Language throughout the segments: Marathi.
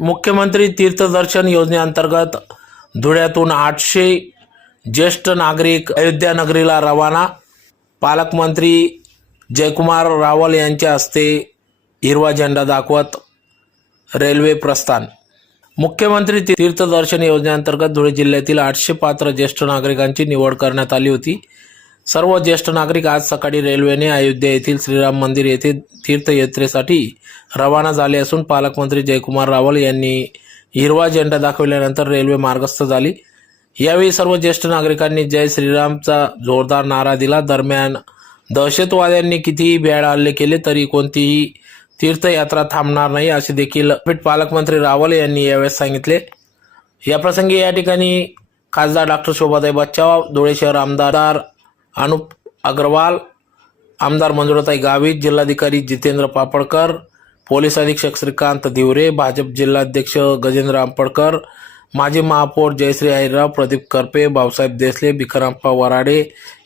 मुख्यमंत्री तीर्थदर्शन योजनेअंतर्गत धुळ्यातून आठशे ज्येष्ठ नागरिक अयोध्या नगरीला रवाना. पालकमंत्री जयकुमार रावल यांच्या हस्ते हिरवा झेंडा दाखवत रेल्वे प्रस्थान. मुख्यमंत्री तीर्थदर्शन योजनेअंतर्गत धुळे जिल्ह्यातील आठशे पात्र ज्येष्ठ नागरिकांची निवड करण्यात आली होती. सर्व ज्येष्ठ नागरिक आज सकाळी रेल्वेने अयोध्या येथील श्रीराम मंदिर येथे तीर्थयात्रेसाठी रवाना झाले असून पालकमंत्री जयकुमार रावल यांनी हिरवा झेंडा दाखविल्यानंतर रेल्वे मार्गस्थ झाली. यावेळी सर्व ज्येष्ठ नागरिकांनी जय श्रीरामचा जोरदार नारा दिला. दरम्यान दहशतवाद्यांनी कितीही भ्याड हल्ले केले तरी कोणतीही तीर्थयात्रा थांबणार नाही असे देखील पालकमंत्री रावल यांनी यावेळेस सांगितले. याप्रसंगी या ठिकाणी खासदार डॉक्टर शोभाताई बच्चाव धुळे शहर आमदार अनुप अग्रवाल आमदार मंजुळाताई गावित जिल्हाधिकारी जितेंद्र पापडकर पोलीस अधीक्षक श्रीकांत दिवरे भाजप जिल्हाध्यक्ष गजेंद्र आंपडकर माजी महापौर जयश्री आईराव प्रदीप करपे बाबासाहेब देसले भिकरांप्पा वराडे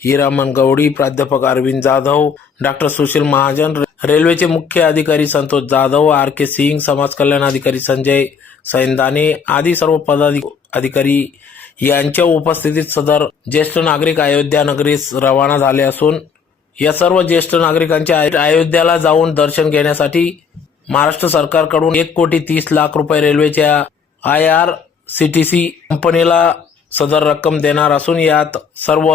हिरामन गवडी प्राध्यापक अरविंद जाधव डॉक्टर सुशील महाजन रेल्वेचे मुख्य अधिकारी संतोष जाधव आर के सिंग समाज कल्याण अधिकारी संजय सैंदाने आदी सर्व पदाधिकारी यांच्या उपस्थितीत सदर ज्येष्ठ नागरिक अयोध्या नगरीस रवाना झाले असून या सर्व ज्येष्ठ नागरिकांच्या अयोध्याला जाऊन दर्शन घेण्यासाठी महाराष्ट्र सरकारकडून एक कोटी तीस लाख रुपये रेल्वेच्या I R C T C कंपनीला सदर रक्कम देणार असून यात सर्व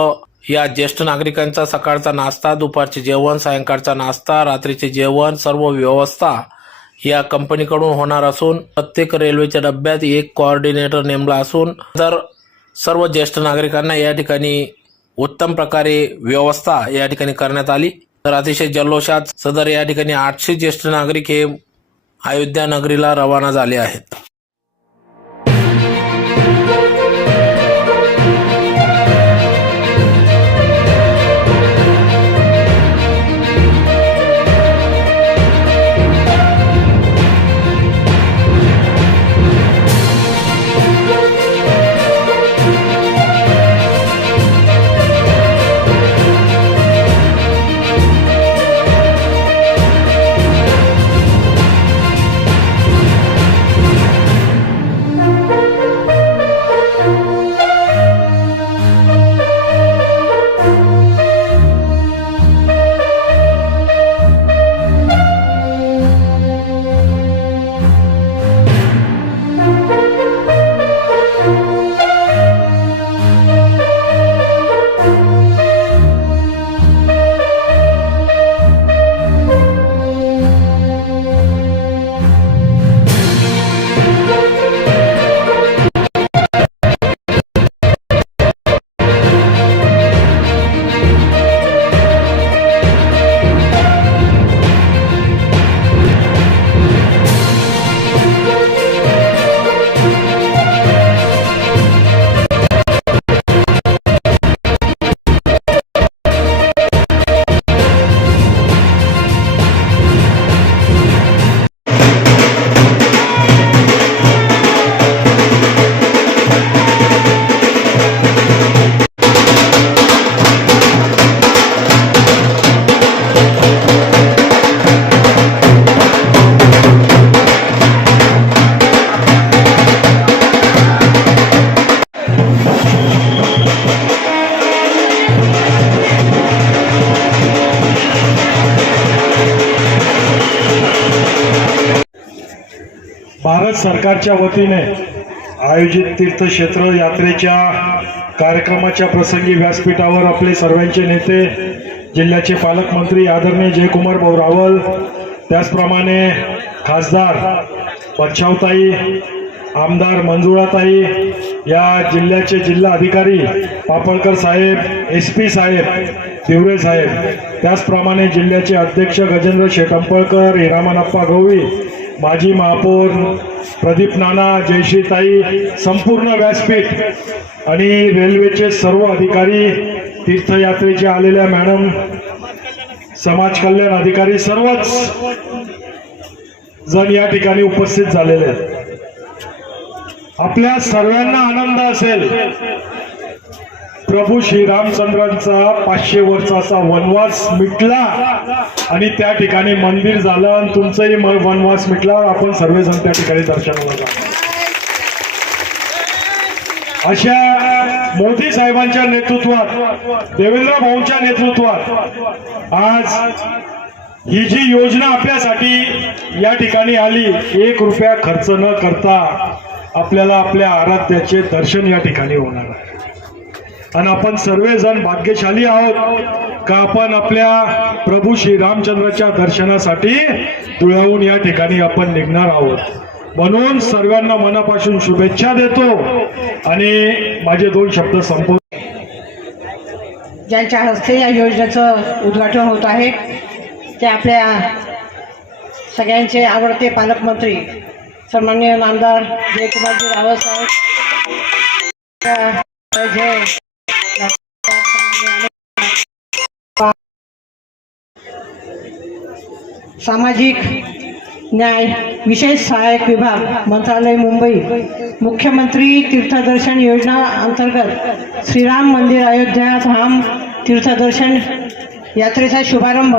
या ज्येष्ठ नागरिकांचा सकाळचा नाश्ता दुपारचे जेवण सायंकाळचा नाश्ता रात्रीचे जेवण सर्व व्यवस्था या कंपनीकडून होणार असून प्रत्येक रेल्वेच्या डब्यात एक कोऑर्डिनेटर नेमला असून जर सर्व ज्येष्ठ नागरिकांना या ठिकाणी उत्तम प्रकारे व्यवस्था या ठिकाणी करण्यात आली. तर अतिशय जल्लोषात सदर या ठिकाणी आठशे ज्येष्ठ नागरिक हे अयोध्या नगरीला रवाना झाले आहेत. भारत सरकारच्या वतीने आयोजित तीर्थक्षेत्र यात्रेच्या कार्यक्रमाच्या प्रसंगी व्यासपीठावर आपले सर्वांचे नेते जिल्ह्याचे पालकमंत्री आदरणीय जयकुमार भाऊ रावल त्याचप्रमाणे खासदार बच्छावताई आमदार मंजुळाताई या जिल्ह्याचे जिल्हा अधिकारी पापळकर साहेब एस पी साहेब तिवरे साहेब त्याचप्रमाणे जिल्ह्याचे अध्यक्ष गजेंद्र शेटंपळकर हिरामनप्पा गवळी माजी महापौर प्रदीप नाना जयश्रीताई संपूर्ण व्यासपीठ आणि रेल्वेचे सर्व अधिकारी तीर्थयात्रेचे आलेल्या मॅडम समाज कल्याण अधिकारी सर्वच जण या ठिकाणी उपस्थित झालेले आहेत. आपल्या सर्वांना आनंद असेल प्रभू श्रीरामचंद्रांचा पाचशे वर्षाचा वनवास मिटला. आणि त्या ठिकाणी मंदिर झालं आणि तुमचंही वनवास मिटला. आपण सर्वजण त्या ठिकाणी दर्शनाला जा अशा मोदी साहेबांच्या नेतृत्वात देवेंद्र भाऊंच्या नेतृत्वात आज ही जी योजना आपल्यासाठी या ठिकाणी आली एक रुपया खर्च न करता आपल्याला आपल्या आराध्याचे दर्शन या ठिकाणी होणार आहे. आणि आपण सर्वजण भाग्यशाली आहोत का आपण आपल्या प्रभू श्रीरामचंद्राच्या दर्शनासाठी तुळावून या ठिकाणी आपण निघणार आहोत. म्हणून सर्वांना मनापासून शुभेच्छा देतो आणि माझे दोन शब्द संपव ज्यांच्या हस्ते या योजनेचं उद्घाटन होत आहे ते आपल्या सगळ्यांचे आवडते पालकमंत्री सन्मान्य नामदार जयकुमारजी रावत साहेब सामाजिक न्याय विशेष सहाय्यक विभाग मंत्रालय मुंबई मुख्यमंत्री तीर्थदर्शन योजना अंतर्गत श्रीराम मंदिर अयोध्या धाम तीर्थदर्शन यात्रेचा शुभारंभ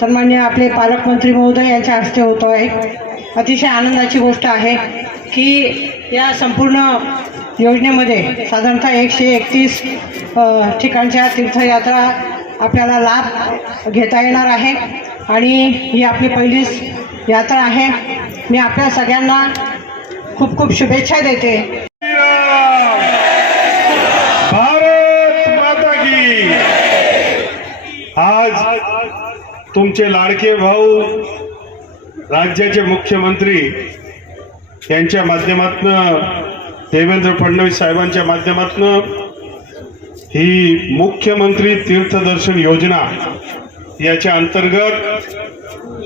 सन्मान्य आपले पालकमंत्री महोदय यांच्या हस्ते होतो आहे. अतिशय आनंदाची गोष्ट आहे की या संपूर्ण योजनेमध्ये साधारणतः एकशे एकतीस ठिकाणच्या तीर्थयात्रा आपल्याला लाभ घेता येणार आहे. आणि ही आपली पहिलीच यात्रा आहे. मी आपल्या सगळ्यांना खूप खूप शुभेच्छा देते. भारत माता की. आज तुमचे लाडके भाऊ राज्याचे मुख्यमंत्री यांच्या माध्यमातनं देवेंद्र फडणवीस साहेबांच्या माध्यमातनं ही मुख्यमंत्री तीर्थदर्शन योजना याच्या अंतर्गत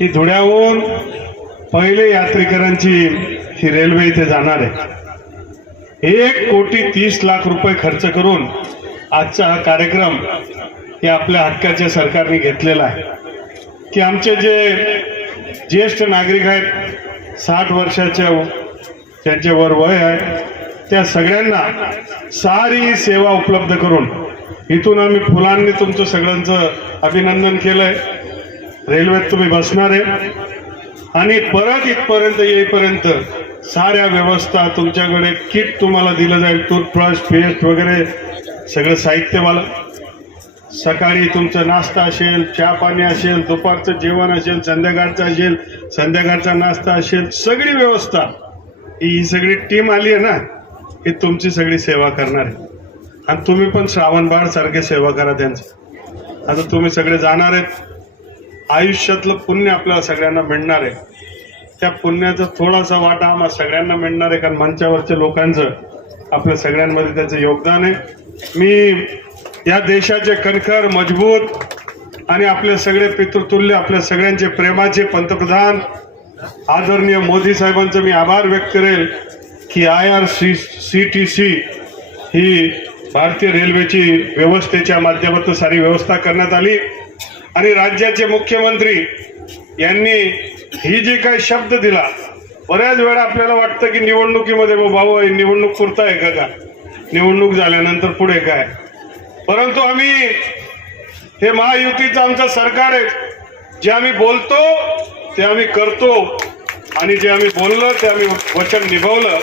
ही धुळ्याहून पहिले यात्रेकरांची ही रेल्वे इथे जाणार आहे. एक कोटी तीस लाख रुपये खर्च करून आजचा हा कार्यक्रम हे आपल्या हक्काच्या सरकारने घेतलेला आहे. की आमचे जे ज्येष्ठ नागरिक आहेत साठ वर्षाच्या त्यांचे वर वय आहे त्या सगळ्यांना सारी सेवा उपलब्ध करून इथून आम्ही फुलांनी तुमचं सगळ्यांचं अभिनंदन केलंय. रेल्वेत तुम्ही बसणार आहे. आणि परत इथपर्यंत येईपर्यंत साऱ्या व्यवस्था तुमच्याकडे किट तुम्हाला दिलं जाईल. टूथब्रश पेस्ट वगैरे सगळं साहित्यवाला. सकाळी तुमचा नाश्ता असेल चहा पाणी असेल दुपारचं जेवण असेल संध्याकाळचं असेल संध्याकाळचा नाश्ता असेल सगळी व्यवस्था. ही ही सगळी टीम आली आहे ना ही तुमची सगळी सेवा करणार आहे. आणि तुम्ही पण श्रावण बाळ सारखे सेवा करा त्यांचं. आता तुम्ही सगळे जाणार आहेत. आयुष्यातलं पुण्य आपल्याला सगळ्यांना मिळणार आहे. त्या पुण्याचा थोडासा वाटा आम्हाला सगळ्यांना मिळणार आहे कारण मंचावरच्या लोकांचं आपल्या सगळ्यांमध्ये त्याचं योगदान आहे. मी या देशाचे कणखर मजबूत आणि आपले सगळे पितृतुल्य आपल्या सगळ्यांचे प्रेमाचे पंतप्रधान आदरणीय मोदी साहेबांचं मी आभार व्यक्त करेल की I R C C T C ही भारतीय रेल्वेची व्यवस्थेच्या माध्यमातून सारी व्यवस्था करण्यात आली. आणि राज्याचे मुख्यमंत्री यांनी ही जी काही शब्द दिला बऱ्याच वेळा आपल्याला वाटतं की निवडणुकीमध्ये मग भाऊ निवडणूक पुरता आहे का का? निवडणूक झाल्यानंतर पुढे काय? परंतु आम्ही हे महायुतीचं आमचं सरकार आहे. जे आम्ही बोलतो ते आम्ही करतो. आणि जे आम्ही बोललो ते आम्ही वचन निभावलं.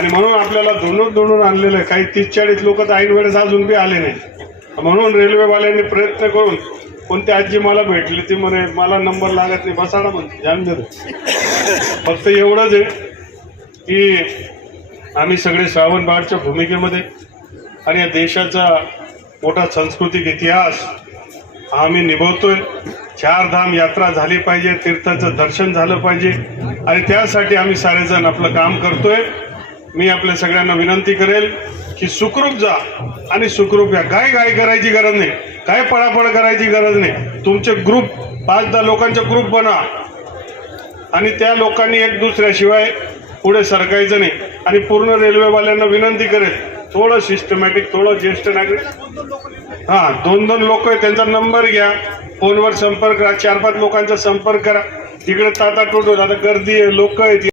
आणि म्हणून आपल्याला धुणून धुणून आणलेलं आहे. काही तीस चाळीस लोक तर ऐन वेळेस अजून बी आले नाही म्हणून रेल्वेवाल्यांनी प्रयत्न करून कोणती आजी मला भेटली ती म्हणे मला नंबर लागत नाही बसाडा म्हणते जाण देतो फक्त एवढंच आहे की आम्ही सगळे श्रावण बाळच्या भूमिकेमध्ये आणि या देशाचा मोठा सांस्कृतिक इतिहास आम्ही निभवतोय. चार धाम यात्रा झाली पाहिजे तीर्थाचं दर्शन झालं पाहिजे आणि त्यासाठी आम्ही सारेजण आपलं काम करतोय. मी आपल्या सगळ्यांना विनंती करेल की सुखरूप जा आणि सुखरूप या. काय काय करायची गरज नाही. काय पळापळ करायची गरज नाही. तुमचे ग्रुप पाच दहा लोकांचा ग्रुप बना. आणि त्या लोकांनी एक दुसऱ्याशिवाय पुढे सरकायचं नाही. आणि पूर्ण रेल्वेवाल्यांना विनंती करेल. थोडं सिस्टमॅटिक थोडं ज्येष्ठ नागरिक. हा दोन दोन लोक आहेत त्यांचा नंबर घ्या. फोनवर संपर्क करा चार पाच लोकांचा संपर्क करा. तिकडे ताटा टोटो आता गर्दी आहे लोक आहेत.